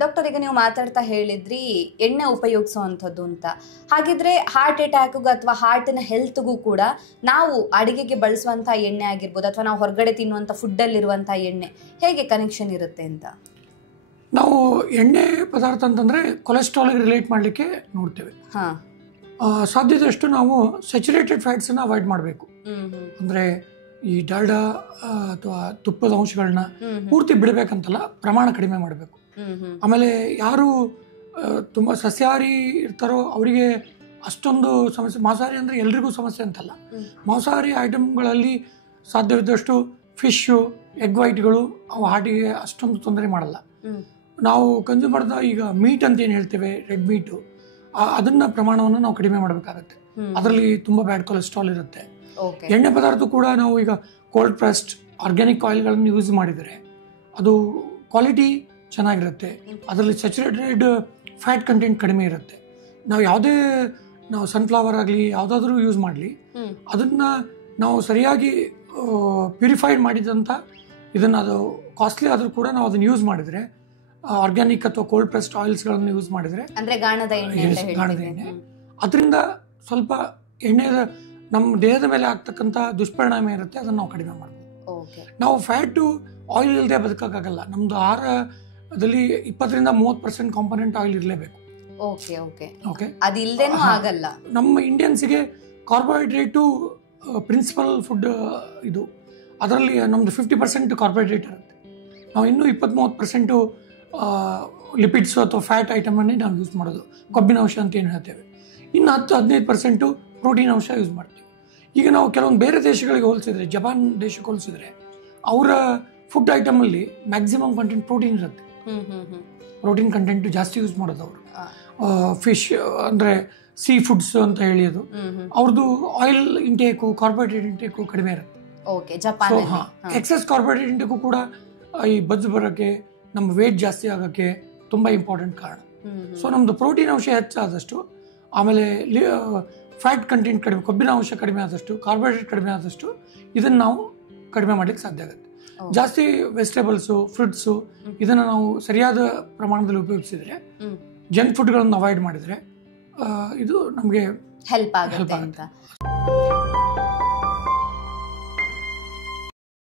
Doctor, ಈಗ ನೀವು ಮಾತಾಡ್ತಾ ಹೇಳಿದ್ರಿ ಎಣ್ಣೆ ಉಪಯೋಗಿಸುವಂಥದ್ದು ಅಂತ. ಹಾಗಿದ್ರೆ ಹಾರ್ಟ್ ಅಟ್ಯಾಕ್ಗೂ ಅಥವಾ ಹಾರ್ಟಿನ ಹೆಲ್ತ್ಗೂ ಕೂಡ ನಾವು ಅಡಿಗೆಗೆ ಬಳಸುವಂಥ ಎಣ್ಣೆ ಆಗಿರ್ಬೋದು ಅಥವಾ ನಾವು ಹೊರಗಡೆ ತಿನ್ನುವಂಥ ಫುಡ್ಡಲ್ಲಿರುವಂಥ ಎಣ್ಣೆ ಹೇಗೆ ಕನೆಕ್ಷನ್ ಇರುತ್ತೆ ಅಂತ? ನಾವು ಎಣ್ಣೆ ಪದಾರ್ಥ ಅಂತಂದರೆ ಕೊಲೆಸ್ಟ್ರಾಲ್ಗೆ ರಿಲೇಟ್ ಮಾಡಲಿಕ್ಕೆ ನೋಡ್ತೇವೆ. ಸಾಧ್ಯದಷ್ಟು ನಾವು ಸ್ಯಾಚುರೇಟೆಡ್ ಫ್ಯಾಟ್ಸನ್ನು ಅವಾಯ್ಡ್ ಮಾಡಬೇಕು. ಅಂದರೆ ಈ ಡಾಲ್ಡಾ ಅಥವಾ ತುಪ್ಪದ ಅಂಶಗಳನ್ನ ಪೂರ್ತಿ ಬಿಡಬೇಕಂತಲ್ಲ, ಪ್ರಮಾಣ ಕಡಿಮೆ ಮಾಡಬೇಕು. ಆಮೇಲೆ ಯಾರು ತುಂಬ ಸಸ್ಯಾಹಾರಿ ಇರ್ತಾರೋ ಅವರಿಗೆ ಅಷ್ಟೊಂದು ಸಮಸ್ಯೆ. ಮಾಂಸಾಹಾರಿ ಅಂದರೆ ಎಲ್ರಿಗೂ ಸಮಸ್ಯೆ ಅಂತಲ್ಲ. ಮಾಂಸಾಹಾರಿ ಐಟಮ್ಗಳಲ್ಲಿ ಸಾಧ್ಯವಿದ್ದಷ್ಟು ಫಿಶ್ಶು, ಎಗ್ ವೈಟ್ಗಳು ಅವು ಹಾರ್ಟಿಗೆ ಅಷ್ಟೊಂದು ತೊಂದರೆ ಮಾಡಲ್ಲ. ನಾವು ಕನ್ಸ್ಯೂಮ್ ಮಾಡಿದ ಈಗ ಮೀಟ್ ಅಂತ ಏನು ಹೇಳ್ತೇವೆ, ರೆಡ್ ಮೀಟು, ಅದನ್ನ ಪ್ರಮಾಣವನ್ನು ನಾವು ಕಡಿಮೆ ಮಾಡಬೇಕಾಗತ್ತೆ. ಅದರಲ್ಲಿ ತುಂಬ ಬ್ಯಾಡ್ ಕೊಲೆಸ್ಟ್ರಾಲ್ ಇರುತ್ತೆ. ಎಣ್ಣೆ ಪದಾರ್ಥ ಕೂಡ ನಾವು ಈಗ ಕೋಲ್ಡ್ ಪ್ರೆಸ್ಡ್ ಆರ್ಗ್ಯಾನಿಕ್ ಆಯಿಲ್ಗಳನ್ನು ಯೂಸ್ ಮಾಡಿದರೆ ಅದು ಕ್ವಾಲಿಟಿ ಚೆನ್ನಾಗಿರುತ್ತೆ. ಅದರಲ್ಲಿ ಸ್ಯಾಚುರೇಟೆಡ್ ಫ್ಯಾಟ್ ಕಂಟೆಂಟ್ ಕಡಿಮೆ ಇರುತ್ತೆ. ನಾವು ಸನ್ಫ್ಲವರ್ ಆಗಲಿ ಯಾವುದಾದ್ರೂ ಯೂಸ್ ಮಾಡಲಿ, ಅದನ್ನು ನಾವು ಸರಿಯಾಗಿ ಪ್ಯೂರಿಫೈಡ್ ಮಾಡಿದಂಥ ಇದನ್ನು, ಅದು ಕಾಸ್ಟ್ಲಿ ಆದರೂ ಕೂಡ ನಾವು ಅದನ್ನು ಯೂಸ್ ಮಾಡಿದರೆ, ಆರ್ಗ್ಯಾನಿಕ್ ಅಥವಾ ಕೋಲ್ಡ್ ಪ್ರೆಸ್ಡ್ ಆಯಿಲ್ಸ್ಗಳನ್ನು ಯೂಸ್ ಮಾಡಿದರೆ, ಅಂದರೆ ಗಾಣದ ಎಣ್ಣೆ, ಅದರಿಂದ ಸ್ವಲ್ಪ ಎಣ್ಣೆಯ ನಮ್ಮ ದೇಹದ ಮೇಲೆ ಆಗ್ತಕ್ಕಂಥ ದುಷ್ಪರಿಣಾಮ ಇರುತ್ತೆ, ಅದನ್ನು ನಾವು ಕಡಿಮೆ ಮಾಡ್ಬೋದು. ನಾವು ಫ್ಯಾಟು ಆಯಿಲ್ ಇಲ್ಲದೆ ಬದುಕೋಕ್ಕಾಗಲ್ಲ. ನಮ್ಮದು ಆಹಾರದಲ್ಲಿ 20-30% ಕಾಂಪೊನೆಂಟ್ ಆಯಿಲ್ ಇರಲೇಬೇಕು. ಆಗಲ್ಲ. ನಮ್ಮ ಇಂಡಿಯನ್ಸಿಗೆ ಕಾರ್ಬೋಹೈಡ್ರೇಟು ಪ್ರಿನ್ಸಿಪಲ್ ಫುಡ್ ಇದು. ಅದರಲ್ಲಿ ನಮ್ಮದು 50% ಕಾರ್ಬೋಹೈಡ್ರೇಟ್ ಇರುತ್ತೆ. ನಾವು ಇನ್ನೂ 20-30% ಲಿಪಿಡ್ಸು ಅಥವಾ ಫ್ಯಾಟ್ ಐಟಮನ್ನೇ ನಾವು ಯೂಸ್ ಮಾಡೋದು, ಕೊಬ್ಬಿನ ಅಂಶ ಅಂತ ಏನು ಹೇಳ್ತೇವೆ. ಇನ್ನು 10-15% ಪ್ರೋಟೀನ್ ಅಂಶ ಯೂಸ್ ಮಾಡ್ತೀವಿ. ಈಗ ನಾವು ಕೆಲವೊಂದು ಬೇರೆ ದೇಶಗಳಿಗೆ ಹೋಲಿಸಿದ್ರೆ, ಜಪಾನ್ ದೇಶಕ್ಕೆ ಹೋಲಿಸಿದ್ರೆ, ಅವರ ಫುಡ್ ಐಟಮಲ್ಲಿ ಮ್ಯಾಕ್ಸಿಮಮ್ ಕಂಟೆಂಟ್ ಪ್ರೋಟೀನ್ ಇರುತ್ತೆ. ಪ್ರೋಟೀನ್ ಕಂಟೆಂಟ್ ಜಾಸ್ತಿ ಯೂಸ್ ಮಾಡೋದು ಅವರು. ಫಿಶ್ ಅಂದರೆ ಸೀ ಫುಡ್ಸ್ ಅಂತ ಹೇಳಿ, ಅದು ಅವ್ರದ್ದು ಆಯಿಲ್ ಇಂಟೇಕು, ಕಾರ್ಬೋಹೈಡ್ರೇಟ್ ಇಂಟೇಕು ಕಡಿಮೆ ಇರುತ್ತೆ. ಎಕ್ಸೆಸ್ ಕಾರ್ಬೋಹೈಡ್ರೇಟ್ ಇಂಟೇಕು ಕೂಡ ಈ ಬಜ್ಜು ಬರೋಕ್ಕೆ, ನಮ್ಮ ವೇಟ್ ಜಾಸ್ತಿ ಆಗೋಕ್ಕೆ ತುಂಬ ಇಂಪಾರ್ಟೆಂಟ್ ಕಾರಣ. ಸೊ ನಮ್ಮದು ಪ್ರೋಟೀನ್ ಅಂಶ ಹೆಚ್ಚಾದಷ್ಟು, ಆಮೇಲೆ ಫ್ಯಾಟ್ ಕಂಟೆಂಟ್ ಕಡಿಮೆ, ಕೊಬ್ಬಿನ ಅಂಶ ಕಡಿಮೆ ಆದಷ್ಟು, ಕಾರ್ಬೋಹೈಡ್ರೇಟ್ ಕಡಿಮೆ ಆದಷ್ಟು ಇದನ್ನು ನಾವು ಕಡಿಮೆ ಮಾಡಲಿಕ್ಕೆ ಸಾಧ್ಯ ಆಗುತ್ತೆ. ಜಾಸ್ತಿ ವೆಜಿಟೇಬಲ್ಸು, ಫ್ರೂಟ್ಸು ಇದನ್ನು ನಾವು ಸರಿಯಾದ ಪ್ರಮಾಣದಲ್ಲಿ ಉಪಯೋಗಿಸಿದರೆ, ಜಂಕ್ ಫುಡ್ಗಳನ್ನು ಅವಾಯ್ಡ್ ಮಾಡಿದರೆ ಇದು ನಮಗೆ ಹೆಲ್ಪ್ ಆಗುತ್ತೆ.